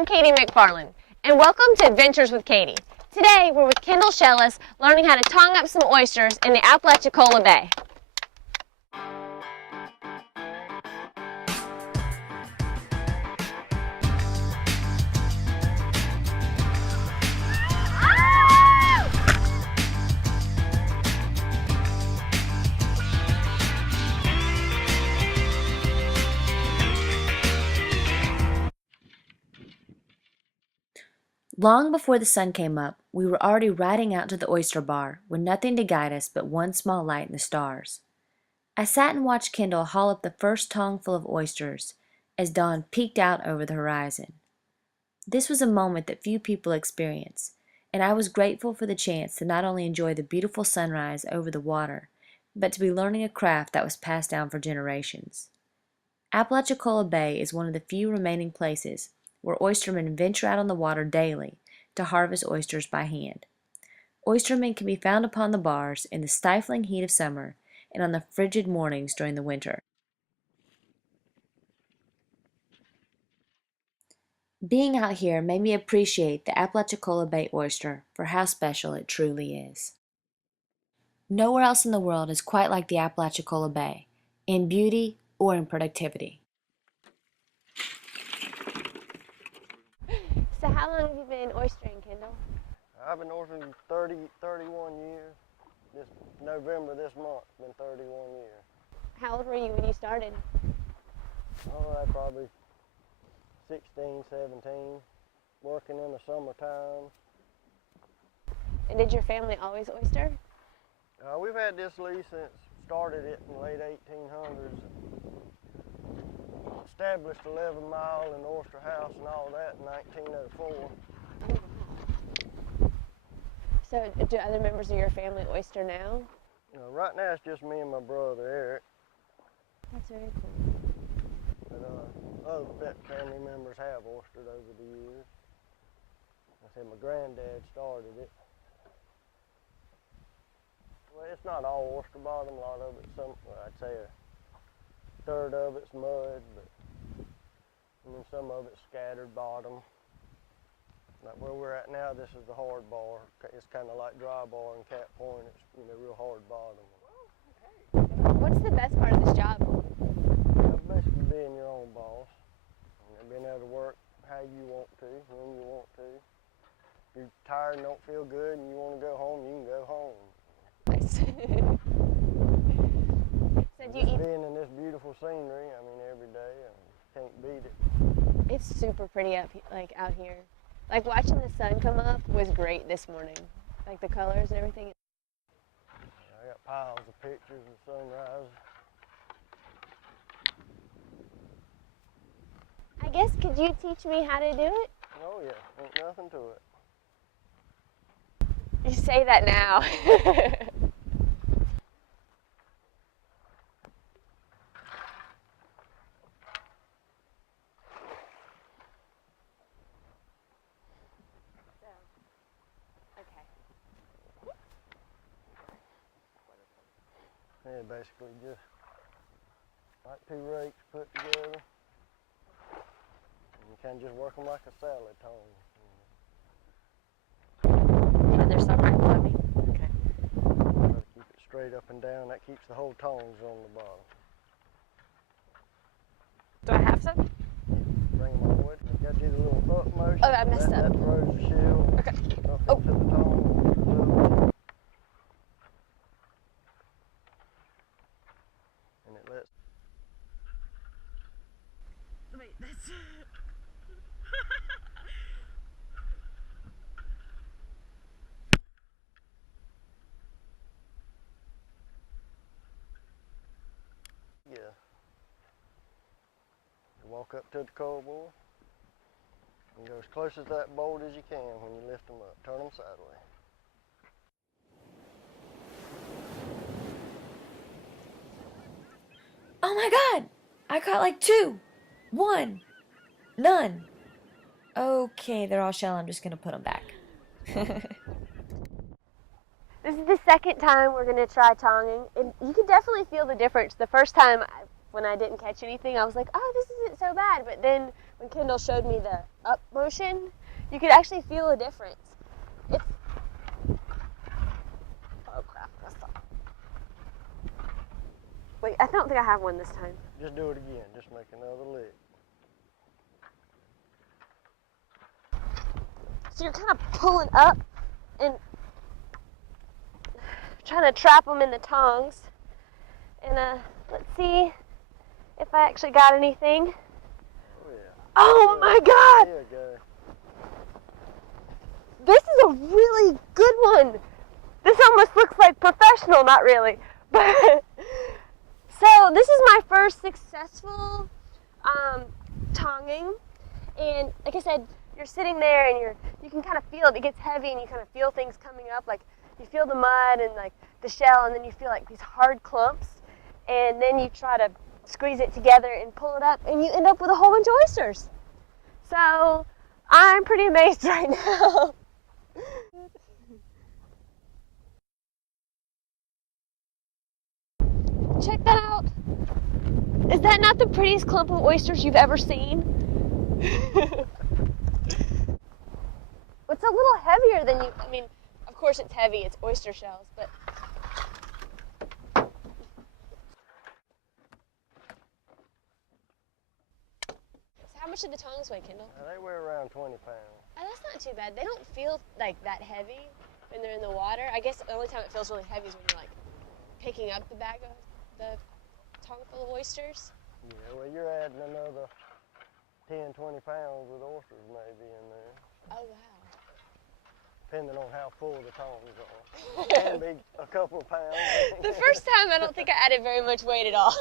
I'm Katie McFarland, and welcome to Adventures with Katie. Today, we're with Kendall Shellis, learning how to tongue up some oysters in the Apalachicola Bay. Long before the sun came up, we were already riding out to the oyster bar with nothing to guide us but one small light in the stars. I sat and watched Kendall haul up the first tongful of oysters as dawn peeked out over the horizon. This was a moment that few people experience, and I was grateful for the chance to not only enjoy the beautiful sunrise over the water, but to be learning a craft that was passed down for generations. Apalachicola Bay is one of the few remaining places where oystermen venture out on the water daily to harvest oysters by hand. Oystermen can be found upon the bars in the stifling heat of summer and on the frigid mornings during the winter. Being out here made me appreciate the Apalachicola Bay oyster for how special it truly is. Nowhere else in the world is quite like the Apalachicola Bay, in beauty or in productivity. So how long have you been oystering, Kendall? I've been oystering 31 years. This November this month, been 31 years. How old were you when you started? Oh, I probably 16, 17, working in the summertime. And did your family always oyster? We've had this lease since started it in the late 1800s. Established 11 Mile and Oyster House and all that in 1904. So do other members of your family oyster now? Right now it's just me and my brother Eric. That's very cool. But other family members have oystered over the years. I said my granddad started it. Well, it's not all oyster bottom. A lot of it's I'd say a third of it's mud, and then some of it's scattered bottom. Like where we're at now, this is the hard bar. It's kind of like dry bar and Cap Point. It's real hard bottom. What's the best part of this job? Basically being your own boss and being able to work how you want to, when you want to. If you're tired and don't feel good and you want to go home, you can go home. Nice. So do you eat? Being in this beautiful scenery, I mean, every day, can't beat it. It's super pretty out here. Like watching the sun come up was great this morning. Like the colors and everything. I got piles of pictures of sunrise. I guess, could you teach me how to do it? Oh yeah, ain't nothing to it. You say that now. Yeah, basically just like two rakes put together. And you kind of just work them like a salad tone. Yeah, they're so right below me. Okay. Try to keep it straight up and down. That keeps the whole tongs on the bottom. Do I have some? Bring them all the way. You got to do the little up motion. Oh, I messed up. That throws the shell Okay. up Oh. into the tong. And it lets. Wait, that's... Yeah. You walk up to the carboard and go as close as that bolt as you can when you lift them up. Turn them sideways. Oh my God! I caught like 2, 1, none. Okay, they're all shell. I'm just gonna put them back. This is the second time we're going to try tonging, and you can definitely feel the difference. The first time when I didn't catch anything, I was like, oh, this isn't so bad. But then when Kendall showed me the up motion, you could actually feel a difference. It's, oh crap, that's not. Wait, I don't think I have one this time. Just do it again. Just make another lick. So you're kind of pulling up and trying to trap them in the tongs. And let's see if I actually got anything. Oh yeah. Oh my God! There you go. This is a really good one. This almost looks like professional, not really. But so this is my first successful tonging, and like I said, you're sitting there and you can kind of feel it. It gets heavy, and you kind of feel things coming up. Like you feel the mud and like the shell, and then you feel like these hard clumps, and then you try to squeeze it together and pull it up, and you end up with a whole bunch of oysters. So I'm pretty amazed right now. Check that out. Is that not the prettiest clump of oysters you've ever seen? It's a little heavier than you, I mean, of course it's heavy, it's oyster shells, but. So how much did the tongs weigh, Kendall? Now, they weigh around 20 pounds. Oh, that's not too bad. They don't feel like that heavy when they're in the water. I guess the only time it feels really heavy is when you're like picking up the bag of the tong full of oysters. Yeah, well, you're adding another 10, 20 pounds with oysters maybe in there. Oh, wow. Depending on how full the tongs are. It can be a couple of pounds. The first time, I don't think I added very much weight at all.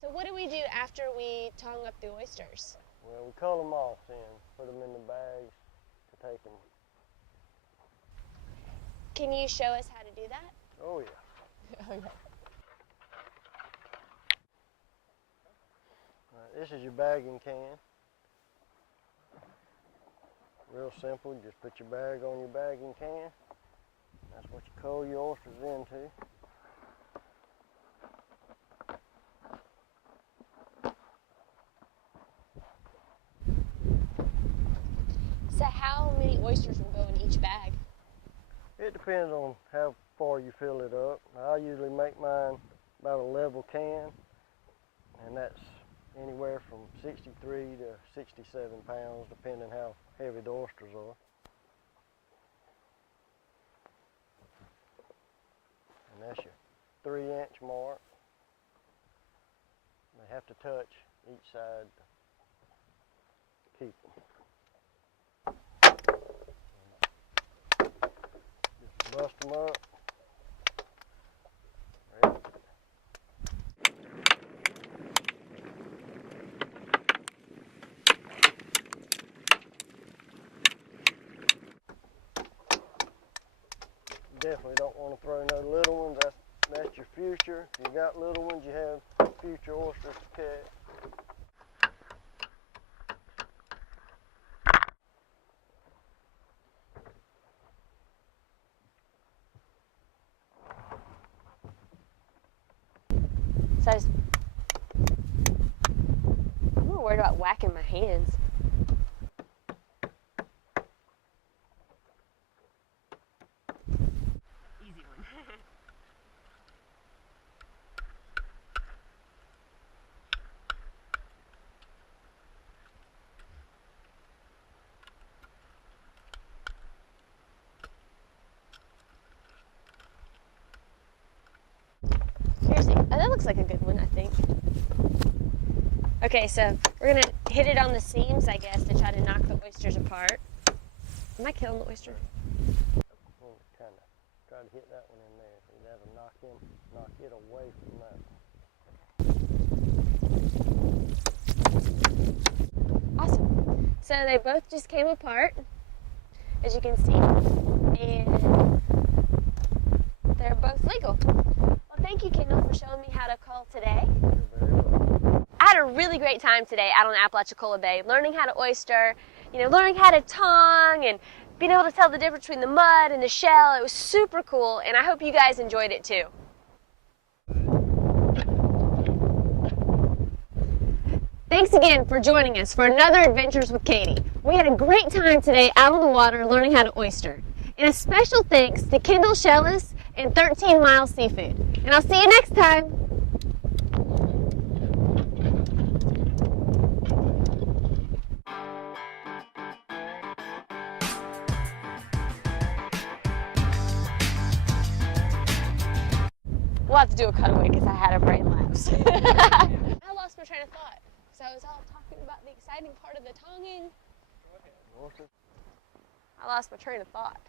So what do we do after we tong up the oysters? Well, we cull them off then, put them in the bags to take them. Can you show us how to do that? Oh yeah. Oh, yeah. This is your bagging can. Real simple, you just put your bag on your bagging can. That's what you cull your oysters into. So how many oysters will go in each bag? It depends on how far you fill it up. I usually make mine about a level can, and that's anywhere from 63 to 67 pounds, depending how heavy the oysters are. And that's your 3-inch mark. They have to touch each side to keep them. Just bust them up. Ready? You definitely don't want to throw no little ones. That's your future. If you got little ones, you have future oysters to catch. So I'm more worried about whacking my hands. Easy one. interesting. Oh, that looks like a good one, I think. Okay, so we're gonna hit it on the seams, I guess, to try to knock the oysters apart. Am I killing the oyster? We'll kind of try to hit that one in there. So that'll knock it away from that. Awesome. So they both just came apart, as you can see, and they're both legal. Well, thank you, Kendall, for showing me how to cull today. You're very welcome. I had a really great time today out on Apalachicola Bay, learning how to oyster, learning how to tongue, and being able to tell the difference between the mud and the shell. It was super cool, and I hope you guys enjoyed it too. Thanks again for joining us for another Adventures with Katie. We had a great time today out on the water learning how to oyster. And a special thanks to Kendall Shellis and 13 Mile Seafood. And I'll see you next time. We'll have to do a cutaway because I had a brain lapse. I lost my train of thought. So I was all talking about the exciting part of the tonguing. Go ahead. I lost my train of thought.